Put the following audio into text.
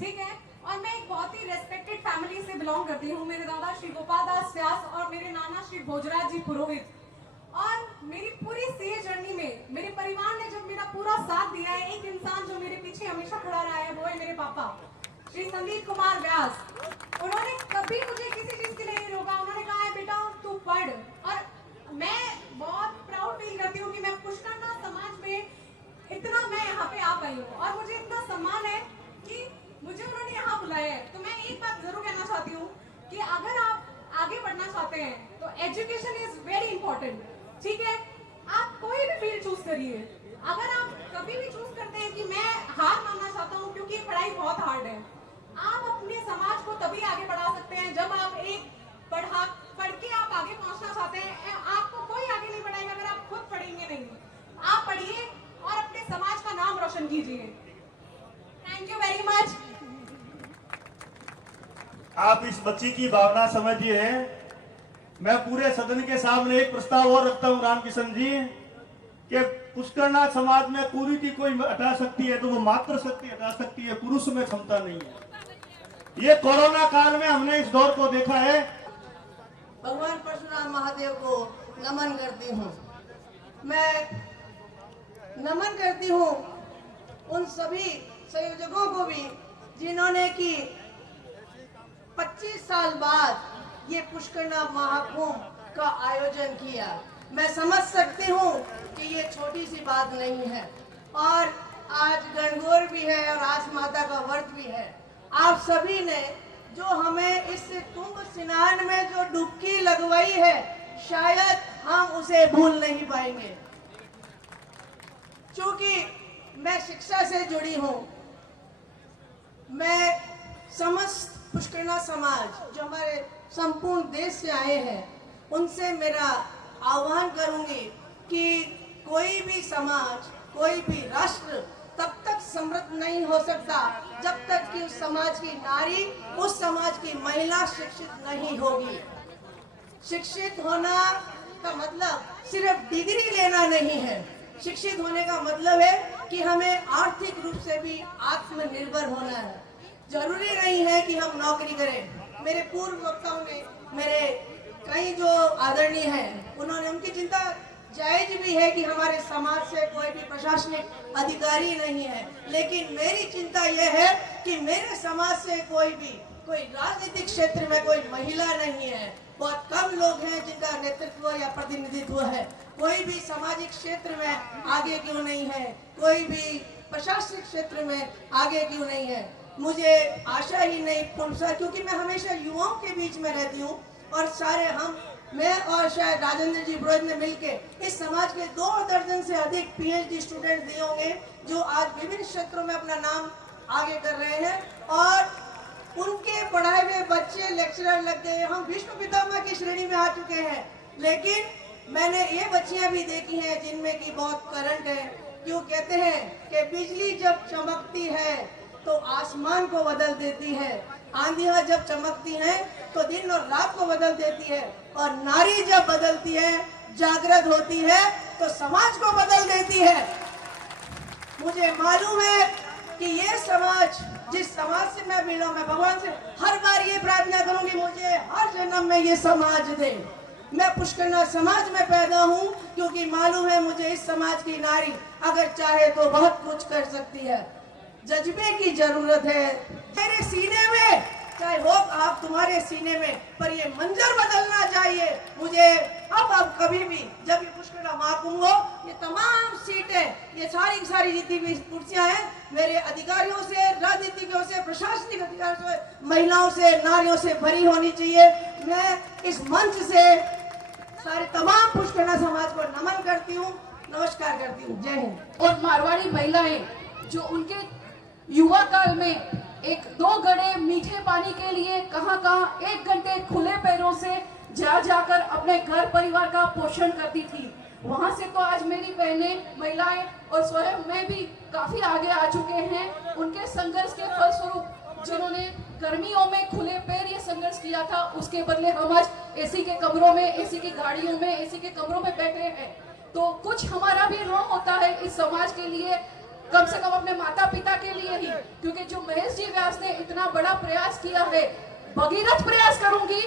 ठीक है। और मैं एक बहुत ही रेस्पेक्टेड फैमिली से बिलोंग करती हूँ। मेरे दादा श्री गोपाल दास व्यास और मेरे नाना श्री भोजराज जी पुरोहित। और मेरी पूरी सीए जर्नी में मेरे परिवार ने जब मेरा पूरा साथ दिया है, एक इंसान जो मेरे पीछे हमेशा खड़ा रहा है वो है मेरे पापा श्री संदीप कुमार व्यास। उन्होंने कभी मुझे किसी चीज के लिए नहीं रोका। उन्होंने कहा है बेटा तू पढ़। और मैं बहुत प्राउड फील करती हूँ कि मैं पुष्करना समाज में इतना मैं यहाँ पे आ पाई हूँ और मुझे इतना सम्मान है कि मुझे उन्होंने यहाँ बुलाया है। तो मैं एक बात जरूर कहना चाहती हूँ कि अगर आप आगे बढ़ना चाहते हैं तो एजुकेशन इज वेरी इंपॉर्टेंट। ठीक है, आप कोई भी फील्ड चूज करिए। अगर आप कभी भी चूज करते हैं कि मैं हार मानना चाहता हूँ क्योंकि पढ़ाई बहुत हार्ड है, आप अपने समाज को तभी आगे बढ़ा सकते हैं जब आप एक पढ़ के आप आगे पहुंचना चाहते हैं। आपको कोई आगे नहीं बढ़ाएगा अगर आप खुद पढ़ेंगे नहीं। आप पढ़िए और अपने समाज का नाम रोशन कीजिए। Thank you very much. आप इस बच्ची की भावना समझिए। मैं पूरे सदन के सामने एक प्रस्ताव और रखता हूं रामकिशन जी कि पुष्करना समाज में कुरीति कोई हटा सकती है तो वो मात्र शक्ति हटा सकती है, पुरुष में क्षमता नहीं है। ये कोरोना काल में हमने इस दौर को देखा है। भगवान परशुराम महादेव को नमन करती हूँ। मैं नमन करती हूँ उन सभी संयोजकों को भी जिन्होंने कि 25 साल बाद ये पुष्करना महाकुंभ का आयोजन किया। मैं समझ सकती हूँ कि ये छोटी सी बात नहीं है और आज गणगौर भी है और आज माता का व्रत भी है। आप सभी ने जो हमें इस कुंभ स्नान में जो डुबकी लगवाई है, शायद हम उसे भूल नहीं पाएंगे। क्योंकि मैं शिक्षा से जुड़ी हूँ, मैं समस्त पुष्करना समाज जो हमारे संपूर्ण देश से आए हैं उनसे मेरा आह्वान करूंगी कि कोई भी समाज, कोई भी राष्ट्र तब तक समृद्ध नहीं हो सकता जब तक कि उस समाज की नारी, उस समाज की महिला शिक्षित नहीं होगी। शिक्षित होना का मतलब सिर्फ डिग्री लेना नहीं है। शिक्षित होने का मतलब है कि हमें आर्थिक रूप से भी आत्मनिर्भर होना है। जरूरी नहीं है कि हम नौकरी करें। मेरे पूर्व वक्ताओं ने, मेरे कई जो आदरणीय हैं, उन्होंने, उनकी चिंता जायज भी है कि हमारे समाज से कोई भी प्रशासनिक अधिकारी नहीं है, लेकिन मेरी चिंता यह है कि मेरे समाज से कोई राजनीतिक क्षेत्र में कोई महिला नहीं है। बहुत कम लोग हैं जिनका नेतृत्व या प्रतिनिधित्व है। कोई भी सामाजिक क्षेत्र में आगे क्यों नहीं है, कोई भी प्रशासनिक क्षेत्र में आगे क्यों नहीं है। मुझे आशा ही नहीं पुनसा, क्योंकि मैं हमेशा युवाओं के बीच में रहती हूँ और सारे मैं और शायद राजेंद्र जी पुरोहित ने मिलकर इस समाज के 2 दर्जन से अधिक पीएचडी स्टूडेंट दिए होंगे जो आज विभिन्न क्षेत्रों में अपना नाम आगे कर रहे हैं और उनके पढ़ाए हुए बच्चे लेक्चरर लग गए। हम विश्व पितामह की श्रेणी में आ चुके हैं, लेकिन मैंने ये बच्चियां भी देखी हैं जिनमें की बहुत करंट है। क्यों कहते हैं कि बिजली जब चमकती है तो आसमान को बदल देती है, आंधियां जब चमकती हैं तो दिन और रात को बदल देती है, और नारी जब बदलती है, जागृत होती है तो समाज को बदल देती है। मुझे मालूम है कि ये समाज, जिस समाज से मैं बिलोंग, मैं भगवान से हर बार ये प्रार्थना करूंगी मुझे हर जन्म में ये समाज दे। मैं पुष्करना समाज में पैदा हूँ क्योंकि मालूम है मुझे इस समाज की नारी अगर चाहे तो बहुत कुछ कर सकती है। जज्बे की जरूरत है। मेरे सीने में चाहे हो, आप तुम्हारे सीने में, पर ये मंजर बदलना चाहिए। मुझे अब कभी भी जब ये पुष्करना महाकुंभ हो, ये तमाम सीटें, ये सारी जितनी भी कुर्सियां हैं, मेरे अधिकारियों से, राजनीतिज्ञों से, प्रशासनिक अधिकारियों से, महिलाओं से, नारियों से भरी होनी चाहिए। मैं इस मंच से सारे तमाम पुष्करना समाज को नमन करती हूँ, नमस्कार करती हूँ। जय हिंद। और मारवाड़ी महिलाएं जो उनके युवा काल में 1-2 गड़े मीठे पानी के लिए कहां 1 घंटे खुले पैरों से जाकर अपने घर परिवार का पोषण करती थी, वहां से तो आज मेरी बहनें, महिलाएं और स्वयं मैं भी काफी आगे आ चुके हैं। उनके संघर्ष के फलस्वरूप जिन्होंने गर्मियों में खुले पैर ये संघर्ष किया था, उसके बदले हम आज एसी के कमरों में, एसी की गाड़ियों में, एसी के कमरों में बैठे हैं। तो कुछ हमारा भी ऋण होता है इस समाज के लिए, कम से कम अपने माता पिता के लिए ही, क्योंकि जो महेश जी व्यास ने इतना बड़ा प्रयास किया है, भगीरथ प्रयास करूंगी